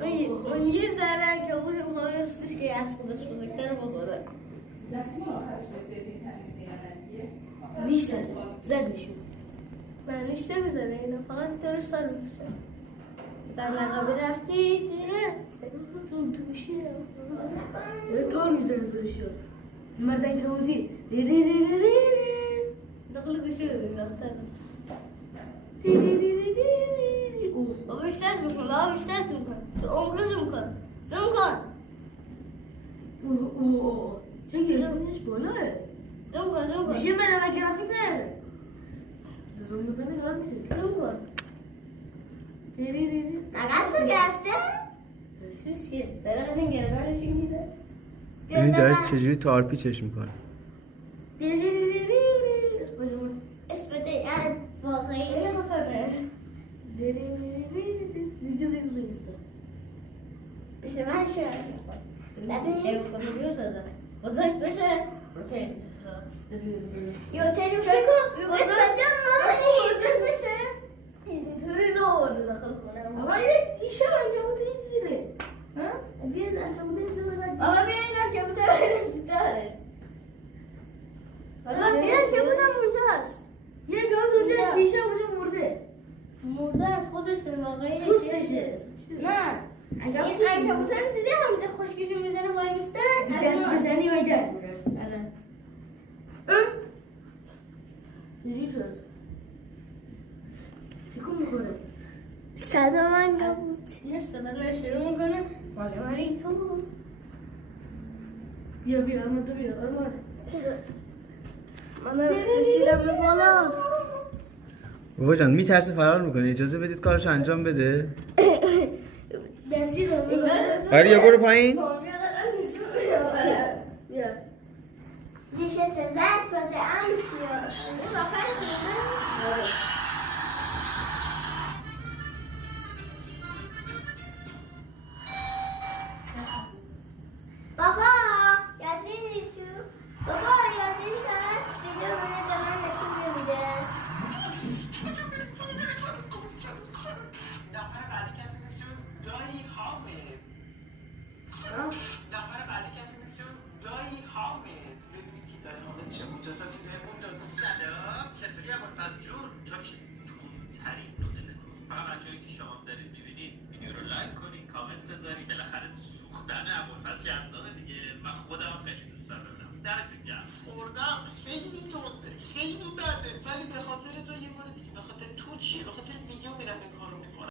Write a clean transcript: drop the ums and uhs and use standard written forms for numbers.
اون یه ذره که اون خواهستش که از خودش بزرگتر بخوره نیشتن زدشون من نیش نمیزنه اینا فقط درش سر میشه در نقابه رفتی تو گوشی تار میزنه درشون مردن کموزی ری ری ری ری ری داخل گوشی رو بیزنتر ری ری ری ری ری بابا بیشتر زوم کن بابا بیشتر زوم کن تو عمقه زوم کن زوم کن چون گرافیکش بالاه زوم کن زوم کن گوشی من اما گرافیک نداره زوم میکنه دارم میشه زوم کن ری ری ری ری نقص رو گرفته؟ سوز که داره قدیم گردنش میده ببین داره چجوری تو آرپی چشم میکنه ری ری ری ری ری اسم ده یعنی واقعی نمیکنه ری ری ری ری ویدیو بگذاریم بسه من شد نبید چه بکنه بیرون زده بزرگ بشه یا تنیم شکو بسنجم نمانی بزرگ بشه اینطوری نورده داخل کنم آقا یه دیشه انکبوت این زیره بیاید انکبوت این زیره آقا بیاید که بوده داره آقا بیاید که بودم اونجاست یه انکبوت اونجا دیشه اونجا مرده مرده از خودش واقعی پوستشه نه این انکبوت رو دیده همونجا خشکشون میزنه وای میستن دست بزنی وای در میره ریفت تکون میخوره صدا من انکبوت نست من شروع میکنه واقعا مری تو بیا بیا ارمان تو بیا ارمان من رسیدم به بالا بابا جان میترسه فرار میکنه اجازه بدید کارش انجام بده دستوی دارم آریا برو پایین دیشه دست بده امشیا بابا یادی تو بابا یادی دارم ویدیو رو به من نشون نمیده نفر بعدی کسی نیست جز دایی حامد نفر بعدی کسی نیست جز دایی حامد ببینیم که دایی حامد چه مجازاتی بهمون داده سلام چطوری ابوالفضل جون تو میشه ترین مدل فقط بچه‌ای که شما دارید میبینید ویدیو رو لایک کنید کامنت بذارید بالاخره سوختن ابوالفضل جذابه دیگه من خودم خیلی دوست دارم دمتون گرم خوردم خیلی تنده خیلی بده ولی به خاطر تو یه بار دیگه به خاطر تو چیه به خاطر ویدیو میرم